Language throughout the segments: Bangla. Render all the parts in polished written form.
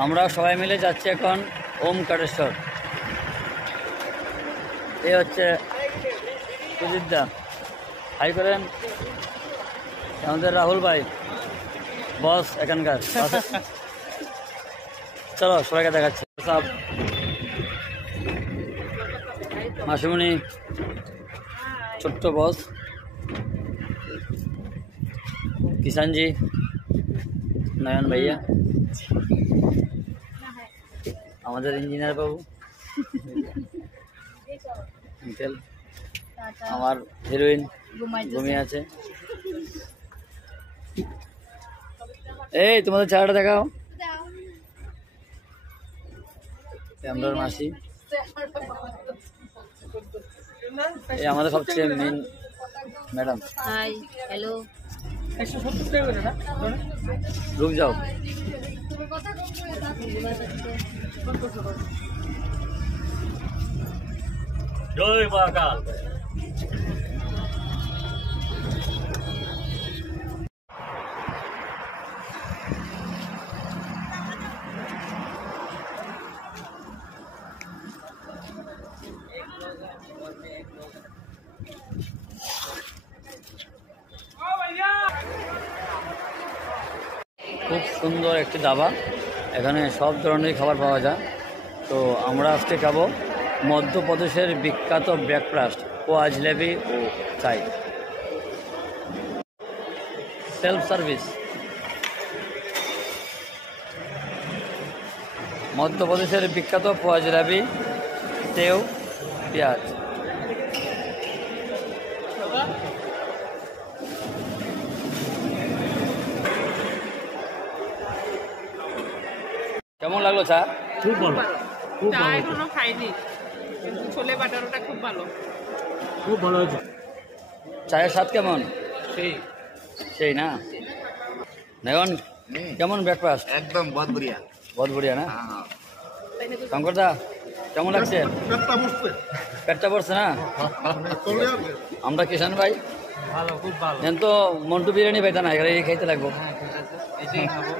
আমরা সবাই মিলে যাচ্ছি এখন ওমকারেশ্বর। এই হচ্ছে সুজিতদা, হাই করেন। আমাদের রাহুল ভাই বস এখানকার। চলো সবাইকে দেখাচ্ছি। সব মাসিমণি ছোট্ট বস, কিষানজি, নয়ন ভাইয়া, আমাদের ইঞ্জিনিয়ার বাবু, আঙ্কেল, আমার হিরোইন ঘুমিয়ে আছে। এই তোমাদের চেহারাটা দেখাও। আমরা মাসি, এই আমাদের সবচেয়ে মেন ম্যাডাম। হাই, হ্যালো, রুক যাও। জয় মহাকাল। খুব সুন্দর একটি ধাবা, এখানে সব ধরনের খাবার পাওয়া যায়। তো আমরা আজকে খাবো মধ্যপ্রদেশের বিখ্যাত ব্রেকফাস্ট, পোহা, জিলেবি ও চাই। Self service. মধ্যপ্রদেশের বিখ্যাত পোহা, জিলেবি, সেও, পেঁয়াজ। কেমন লাগলো চা? খুব ভালো, খুব ভালো, এখনো খাইনি, কিন্তু ছোলে বাটারটা খুব ভালো, খুব ভালো হয়েছে। চায়ের স্বাদ কেমন? সেই না নয়ন, কেমন ব্রেকফাস্ট? एकदम बहुत बढ़िया। বহুত বড়িয়া না? हाँ শঙ্করদা কেমন লাগছে? পেটটা পড়ছে না? আমরা কিষান ভাই ভালো, খুব ভালো। এখন তো মন্টু বিরিয়ানি পাইতা না, এখানে এই খাইতে লাগবো। এটাই খাবো।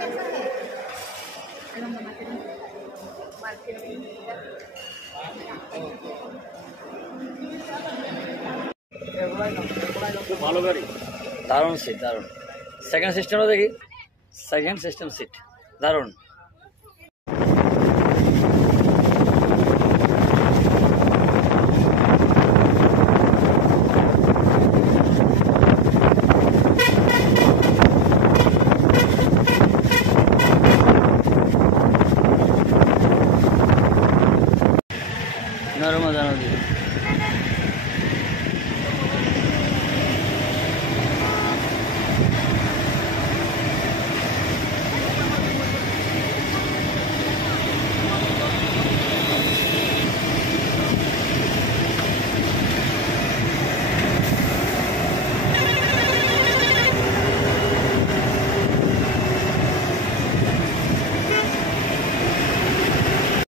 খুব ভালো গাড়ি, দারুণ সিট, দারুণ। সেকেন্ড সিস্টেমও দেখি, সেকেন্ড সিস্টেম সিট দারুণ।